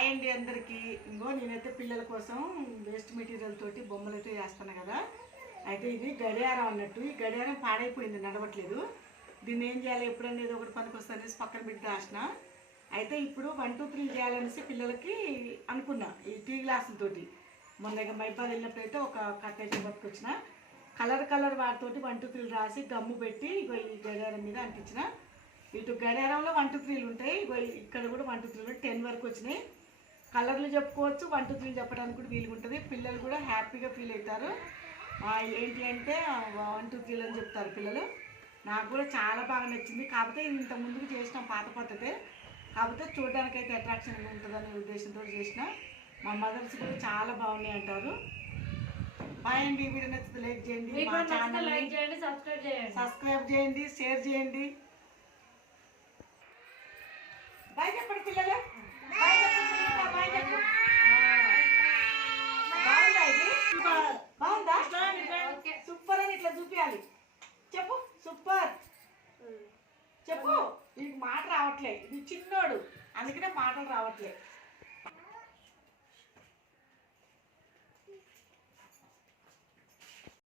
Hi అండి అందరికీ. ఇంకో నేనైతే పిల్లల కోసం వేస్ట్ మెటీరియల్ తోటి బొమ్మలు అయితే చేస్తాను కదా. అయితే ఇది గడియారం అన్నట్టు. ఈ గడియారం పాడైపోయింది, నడవట్లేదు. దీన్ని ఏం చేయాలి, ఎప్పుడన్నా ఏదో ఒకటి పనికి వస్తుంది అనేసి పక్కన పెట్టి దాచిన. అయితే ఇప్పుడు 1 2 3 చేయాలనేసి పిల్లలకి అనుకున్నా ఈ టీ గ్లాసులతోటి. మొన్న మైబాద్ వెళ్ళినప్పుడు అయితే ఒక కట్ అయితే పట్టుకొచ్చిన. కలర్ వాటితోటి 1 2 3 రాసి గమ్ము పెట్టి ఇగో ఈ గడియారం మీద అంటించిన. ఇటు గడియారంలో 1 2 3 ఉంటాయి, ఇక్కడ కూడా 1 2 3 10 వరకు వచ్చినాయి. కలర్లు చెప్పుకోవచ్చు, 1 2 3 చెప్పడానికి కూడా వీలుగా ఉంటుంది. పిల్లలు కూడా హ్యాపీగా ఫీల్ అవుతారు. ఏంటి అంటే 1 2 3 అని చెప్తారు పిల్లలు. నాకు కూడా చాలా బాగా నచ్చింది. కాకపోతే ఇది ఇంత ముందుకు చేసిన పాత పద్ధతే, కాకపోతే చూడడానికైతే అట్రాక్షన్గా ఉంటుందనే ఉద్దేశంతో చేసిన. మా మదర్స్ కూడా చాలా బాగున్నాయి అంటారు. బాయ్ అండి. వీడియో నచ్చితే లైక్ చేయండి, మా ఛానల్ సబ్స్క్రైబ్ చేయండి, షేర్ చేయండి. బాయ్ చెప్పండి పిల్లలు. బాగుందా? సూపర్ అని ఇట్లా చూపించాలి. చెప్పు సూపర్ చెప్పు. నీకు మాట రావట్లే, ఇది చిన్నోడు అందుకనే మాటలు రావట్లే.